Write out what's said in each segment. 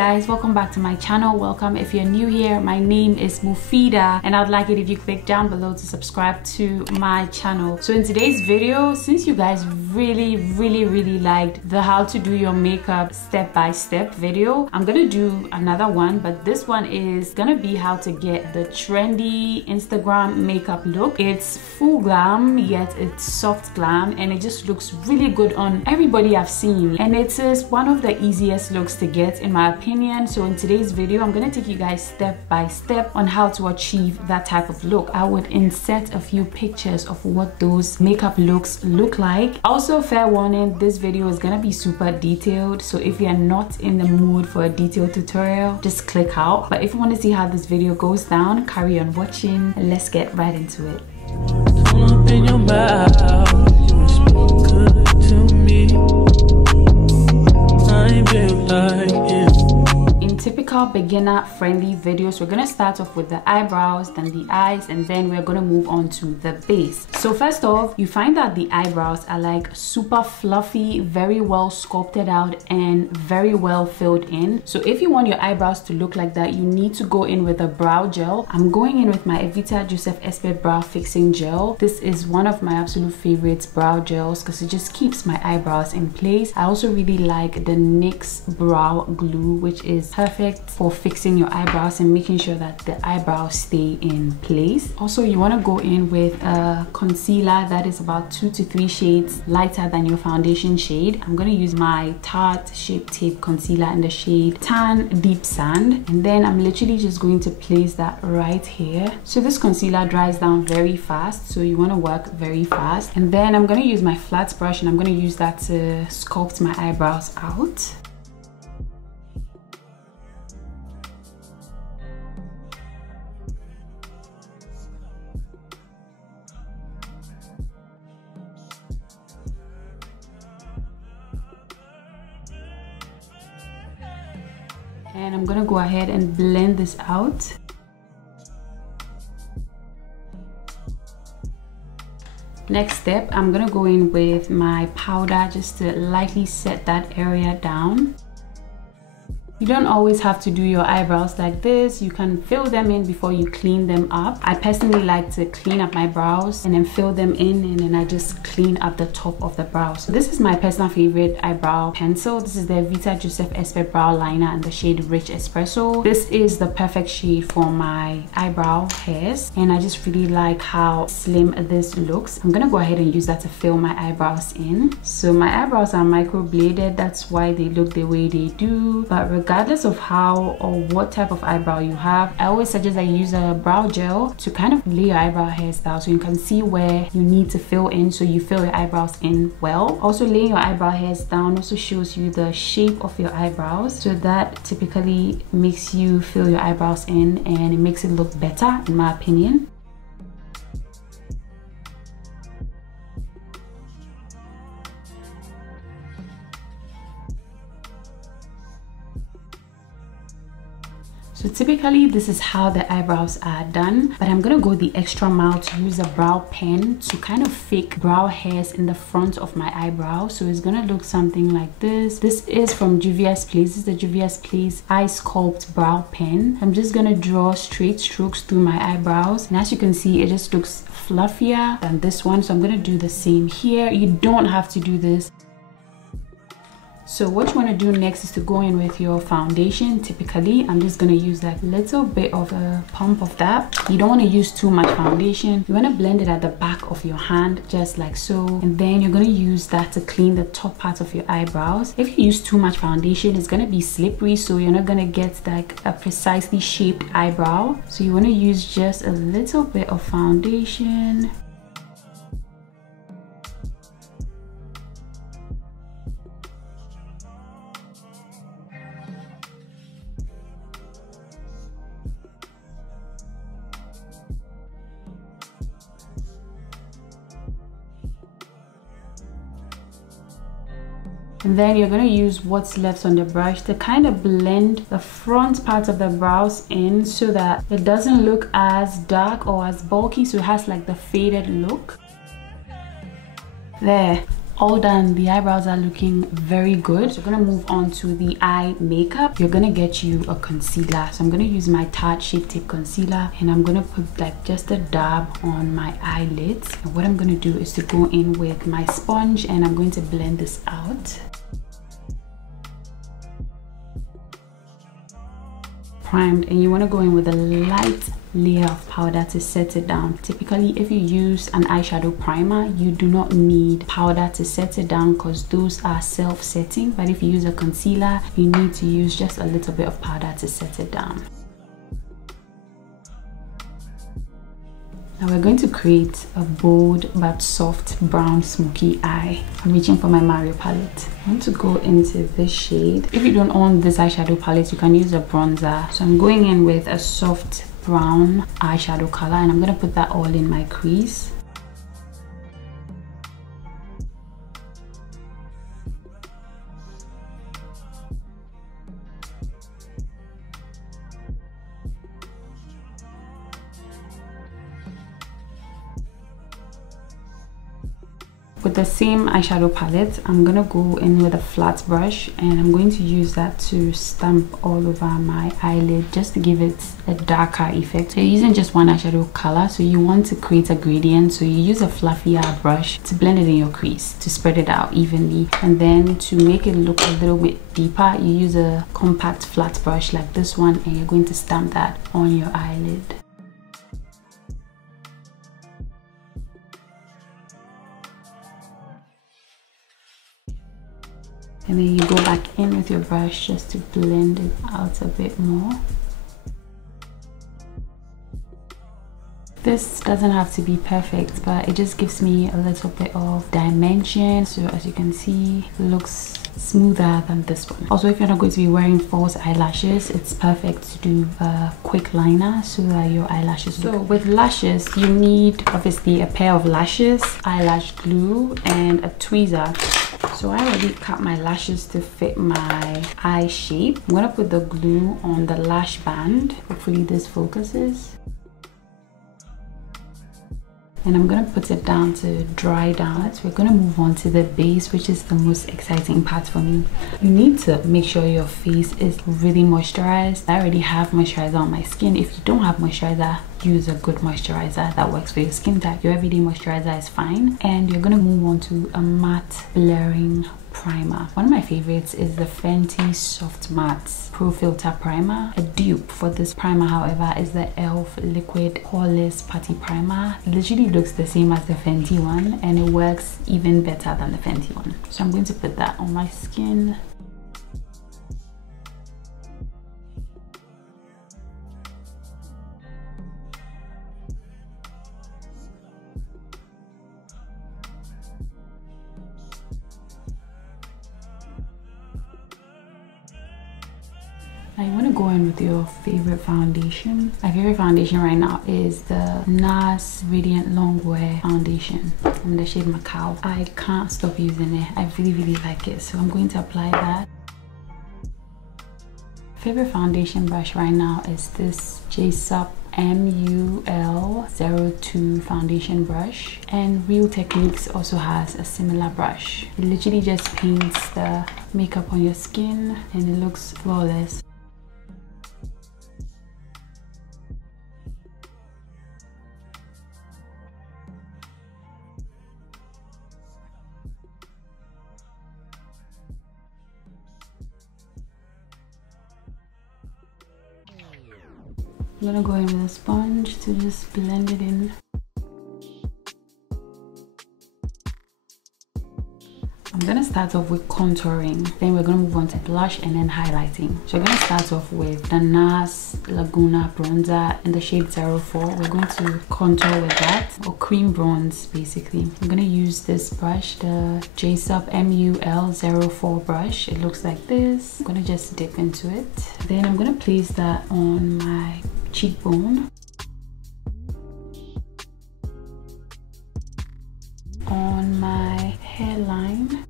guys, welcome back to my channel. Welcome if you're new here. My name is Muphidaht and I'd like it if you click down below to subscribe to my channel. So in today's video, since you guys really liked the how to do your makeup step-by-step video, I'm gonna do another one, but this one is gonna be how to get the trendy Instagram makeup look. It's full glam yet it's soft glam and it just looks really good on everybody I've seen, and it is one of the easiest looks to get in my opinion. So in today's video, I'm gonna take you guys step by step on how to achieve that type of look. I would insert a few pictures of what those makeup looks look like. Also, fair warning, this video is gonna be super detailed, so if you're not in the mood for a detailed tutorial, just click out. But if you want to see how this video goes down, carry on watching and let's get right into it. In your mouth, you speak good to me. I feel like it. In typical beginner friendly videos, we're gonna start off with the eyebrows, then the eyes, and then we're gonna move on to the base. So first off, you find that the eyebrows are like super fluffy, very well sculpted out and very well filled in. So if you want your eyebrows to look like that, you need to go in with a brow gel. I'm going in with my Evita Joseph Expert Brow Fixing Gel. This is one of my absolute favorites brow gels because it just keeps my eyebrows in place. I also really like the NYX Brow Glue, which is perfect for fixing your eyebrows and making sure that the eyebrows stay in place. Also, you want to go in with a concealer that is about 2 to 3 shades lighter than your foundation shade. I'm going to use my Tarte Shape Tape Concealer in the shade Tan Deep Sand, and then I'm literally just going to place that right here. So this concealer dries down very fast, so you want to work very fast. And then I'm going to use my flat brush and I'm going to use that to sculpt my eyebrows out. And I'm gonna go ahead and blend this out. Next step, I'm gonna go in with my powder just to lightly set that area down. You don't always have to do your eyebrows like this. You can fill them in before you clean them up. I personally like to clean up my brows and then fill them in, and then I just clean up the top of the brows. So this is my personal favorite eyebrow pencil. This is the Evita Joseph Expert Brow Liner in the shade Rich Espresso. This is the perfect shade for my eyebrow hairs, and I just really like how slim this looks. I'm gonna go ahead and use that to fill my eyebrows in. So my eyebrows are microbladed, that's why they look the way they do. But regardless of how or what type of eyebrow you have, I always suggest that you use a brow gel to kind of lay your eyebrow hairs down so you can see where you need to fill in, so you fill your eyebrows in well. Also, laying your eyebrow hairs down also shows you the shape of your eyebrows, so that typically makes you fill your eyebrows in and it makes it look better in my opinion. So typically this is how the eyebrows are done, but I'm gonna go the extra mile to use a brow pen to kind of fake brow hairs in the front of my eyebrow. So it's gonna look something like this. This is from Juvia's Place. This is the Juvia's Place Eye Sculpt Brow Pen. I'm just gonna draw straight strokes through my eyebrows, and as you can see, it just looks fluffier than this one. So I'm gonna do the same here. You don't have to do this. So what you want to do next is to go in with your foundation. Typically, I'm just going to use that little bit of a pump of that. You don't want to use too much foundation. You want to blend it at the back of your hand, just like so. And then you're going to use that to clean the top part of your eyebrows. If you use too much foundation, it's going to be slippery, so you're not going to get like a precisely shaped eyebrow. So you want to use just a little bit of foundation. And then you're going to use what's left on the brush to kind of blend the front part of the brows in so that it doesn't look as dark or as bulky, so it has like the faded look. There. All done. The eyebrows are looking very good. So we're gonna move on to the eye makeup. You're gonna get you a concealer. So I'm gonna use my Tarte Shape Tape concealer, and I'm gonna put like just a dab on my eyelids. And what I'm gonna do is to go in with my sponge, and I'm going to blend this out. Primed, and you want to go in with a light layer of powder to set it down. Typically, if you use an eyeshadow primer, you do not need powder to set it down because those are self-setting. But if you use a concealer, you need to use just a little bit of powder to set it down. Now we're going to create a bold but soft brown smoky eye. I'm reaching for my Mario palette. I want to go into this shade. If you don't own this eyeshadow palette, you can use a bronzer. So I'm going in with a soft brown eyeshadow color, and I'm going to put that all in my crease. With the same eyeshadow palette, I'm gonna go in with a flat brush, and I'm going to use that to stamp all over my eyelid just to give it a darker effect. So you're using just one eyeshadow color, so you want to create a gradient, so you use a fluffier brush to blend it in your crease, to spread it out evenly. And then to make it look a little bit deeper, you use a compact flat brush like this one, and you're going to stamp that on your eyelid. And then you go back in with your brush just to blend it out a bit more. This doesn't have to be perfect, but it just gives me a little bit of dimension. So as you can see, it looks smoother than this one. Also, if you're not going to be wearing false eyelashes, it's perfect to do a quick liner so that your eyelashes look. So with lashes, you need obviously a pair of lashes, eyelash glue, and a tweezer. So I already cut my lashes to fit my eye shape. I'm gonna put the glue on the lash band. Hopefully this focuses. And I'm gonna put it down to dry down. So we're gonna move on to the base, which is the most exciting part for me. You need to make sure your face is really moisturized. I already have moisturizer on my skin. If you don't have moisturizer, use a good moisturizer that works for your skin type. Your everyday moisturizer is fine. And you're gonna move on to a matte blurring primer. One of my favorites is the Fenty Soft Matte Pro Filter Primer. A dupe for this primer, however, is the e.l.f. Liquid Poreless Putty Primer. It literally looks the same as the Fenty one, and it works even better than the Fenty one. So I'm going to put that on my skin. Now you want to go in with your favorite foundation. My favorite foundation right now is the NARS Radiant Longwear Foundation in the shade Macao. I can't stop using it. I really like it. So I'm going to apply that. Favorite foundation brush right now is this JSUP MUL02 foundation brush, and Real Techniques also has a similar brush. It literally just paints the makeup on your skin and it looks flawless. I'm gonna go in with a sponge to just blend it in. I'm gonna start off with contouring, then we're gonna move on to blush and then highlighting. So we're gonna start off with the NARS Laguna bronzer in the shade 04. We're going to contour with that, or cream bronze basically. I'm gonna use this brush, the JSUP MUL04 brush. It looks like this. I'm gonna just dip into it. Then I'm gonna place that on my cheekbone, on my hairline.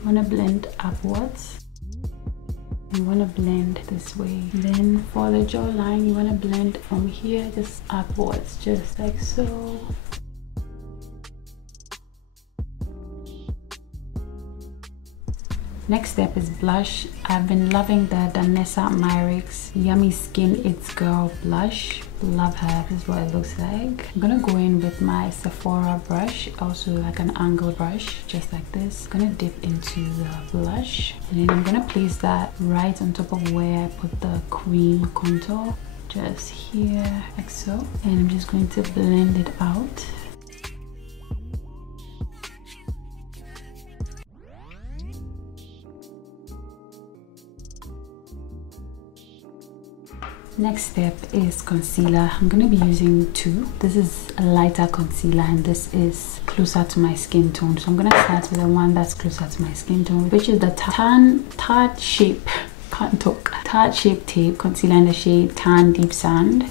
I want to blend upwards. You want to blend this way. Then for the jawline, you want to blend from here just upwards, just like so. Next step is blush. I've been loving the Danessa Myricks Yummy Skin It's Girl blush. Love her. This is what it looks like. I'm gonna go in with my Sephora brush, also like an angled brush, just like this. I'm gonna dip into the blush, and then I'm gonna place that right on top of where I put the cream contour, just here like so, and I'm just going to blend it out. Next step is concealer. I'm going to be using two. This is a lighter concealer and this is closer to my skin tone. So I'm going to start with the one that's closer to my skin tone, which is the Tarte Shape, can't talk, Tarte Shape Tape Concealer in the shade Tan Deep Sand.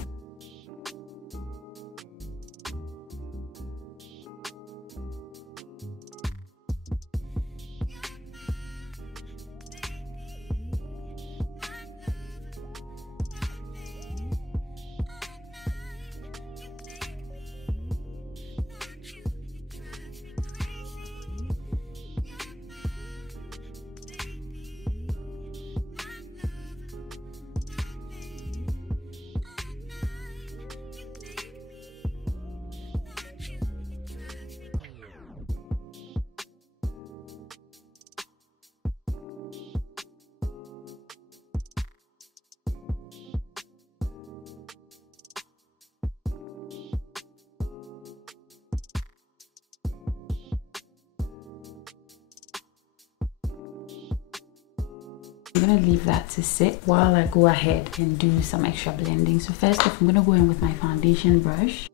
I'm gonna leave that to sit while I go ahead and do some extra blending. So first off, I'm gonna go in with my foundation brush.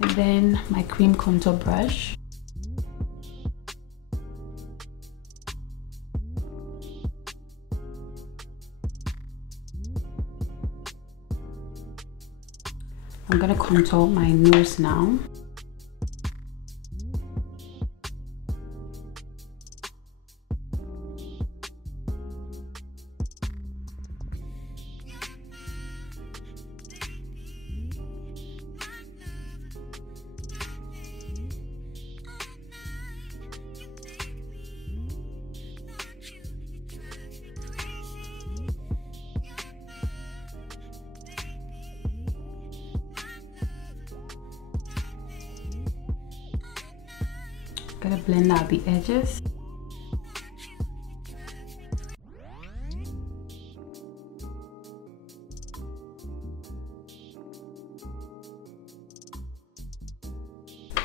And then my cream contour brush. I'm gonna contour my nose now. Gonna blend out the edges.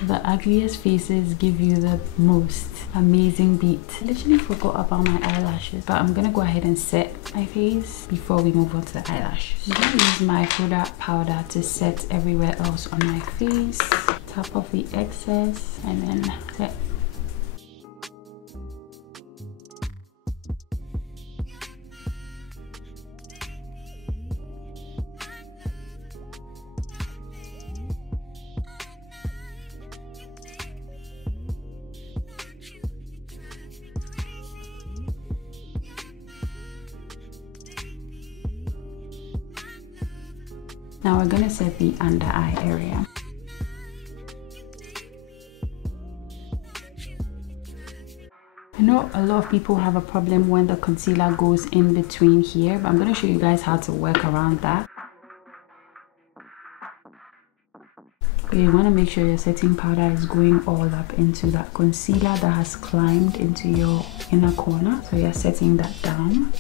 The ugliest faces give you the most amazing beat. I literally forgot about my eyelashes, but I'm gonna go ahead and set my face before we move on to the eyelashes. I'm gonna use my muphidaht powder to set everywhere else on my face, top off the excess, and then set. Now we're gonna set the under eye area. I know a lot of people have a problem when the concealer goes in between here, but I'm gonna show you guys how to work around that. You want to make sure your setting powder is going all up into that concealer that has climbed into your inner corner. So you're setting that down.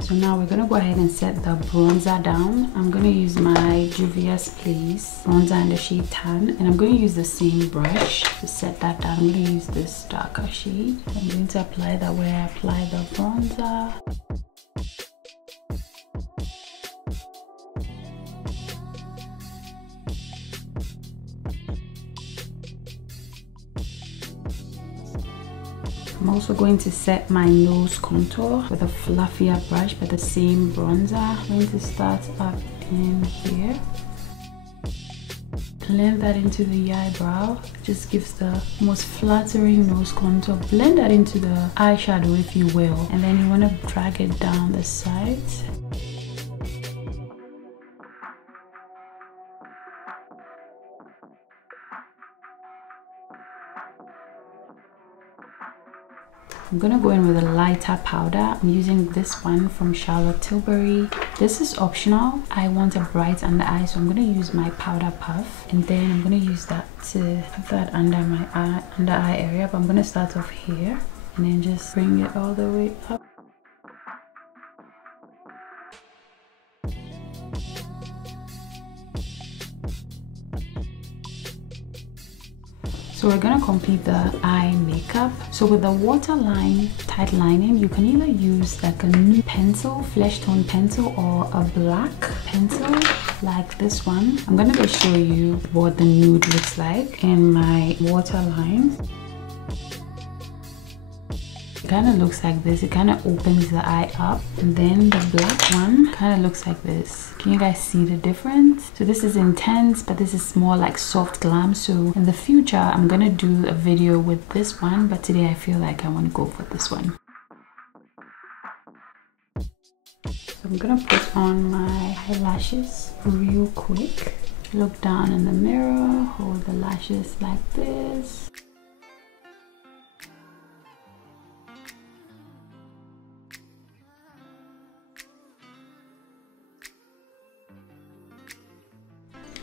So now we're gonna go ahead and set the bronzer down. I'm gonna use my Juvia's Place bronzer in the shade Tan, and I'm going to use the same brush to set that down. I'm gonna use this darker shade. I'm going to apply that where I apply the bronzer. I'm also going to set my nose contour with a fluffier brush but the same bronzer. I'm going to start up in here. Blend that into the eyebrow. Just gives the most flattering nose contour. Blend that into the eyeshadow if you will. And then you want to drag it down the sides. I'm gonna go in with a lighter powder. I'm using this one from Charlotte Tilbury. This is optional. I want a bright under eye, so I'm gonna use my powder puff, and then I'm gonna use that to put that under my under eye area. But I'm gonna start off here and then just bring it all the way up. So we're gonna complete the eye makeup. So with the waterline tight lining, you can either use like a nude pencil, flesh tone pencil, or a black pencil like this one. I'm gonna go show you what the nude looks like in my waterline. It kind of looks like this. It kind of opens the eye up, and then the black one kind of looks like this. Can you guys see the difference? So this is intense, but this is more like soft glam. So in the future, I'm gonna do a video with this one, but today I feel like I want to go for this one. So I'm gonna put on my eyelashes real quick. Look down in the mirror, hold the lashes like this.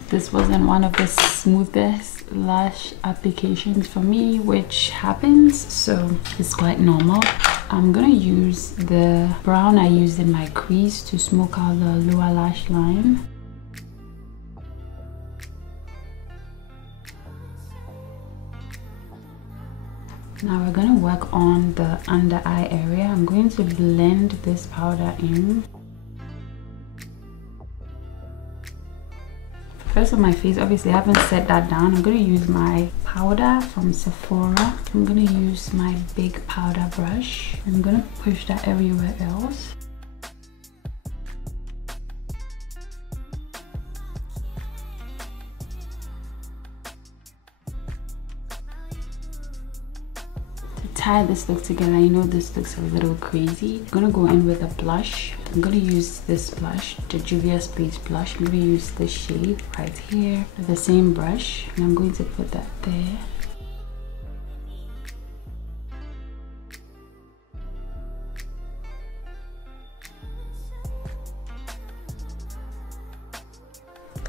This wasn't one of the smoothest lash applications for me, which happens, so it's quite normal. I'm gonna use the brown I used in my crease to smoke out the lower lash line. Now we're gonna work on the under eye area. I'm going to blend this powder in. First on my face, obviously I haven't set that down. I'm going to use my powder from Sephora. I'm going to use my big powder brush. I'm going to push that everywhere else. Tie this look together. I know this looks a little crazy. I'm gonna go in with a blush. I'm gonna use this blush, the Juvia's Place blush. I'm gonna use this shade right here with the same brush, and I'm going to put that there.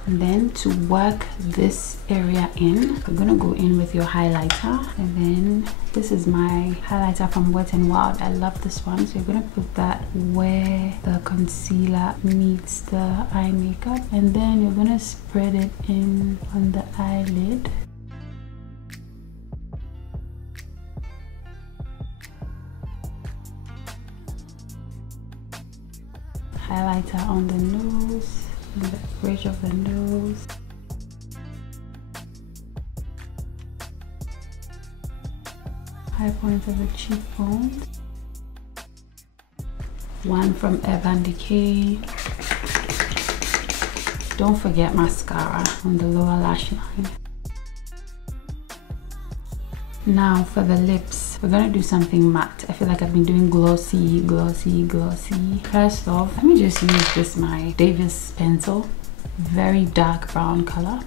And then to work this area in, we're gonna go in with your highlighter, and then this is my highlighter from Wet n Wild. I love this one, so you're gonna put that where the concealer meets the eye makeup, and then you're gonna spread it in on the eyelid. Highlighter on the nose, the bridge of the nose. High point of the cheekbone. One from Urban Decay. Don't forget mascara on the lower lash line. Now for the lips, we're gonna do something matte. I feel like I've been doing glossy, glossy, glossy. First off, let me just use this, my Davis pencil. Very dark brown color.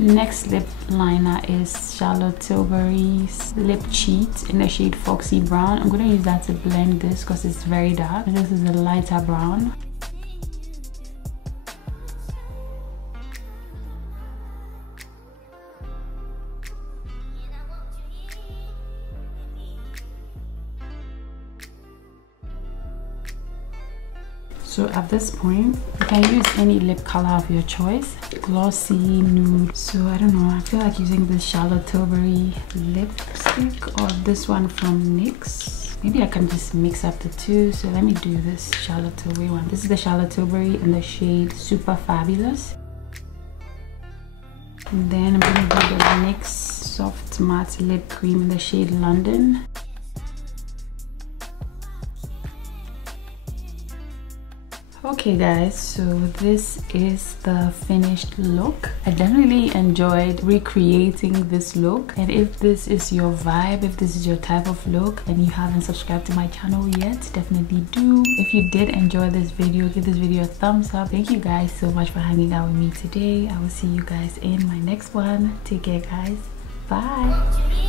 Next lip liner is Charlotte Tilbury's Lip Cheat in the shade Foxy Brown. I'm going to use that to blend this because it's very dark. This is a lighter brown. So at this point, you can use any lip color of your choice. Glossy, nude. So I don't know, I feel like using this Charlotte Tilbury lipstick or this one from NYX. Maybe I can just mix up the two. So let me do this Charlotte Tilbury one. This is the Charlotte Tilbury in the shade Super Fabulous. And then I'm gonna do the NYX Soft Matte Lip Cream in the shade London. Okay guys, so this is the finished look. I definitely enjoyed recreating this look, and if this is your vibe, if this is your type of look and you haven't subscribed to my channel yet, definitely do. If you did enjoy this video, give this video a thumbs up. Thank you guys so much for hanging out with me today. I will see you guys in my next one. Take care guys. Bye.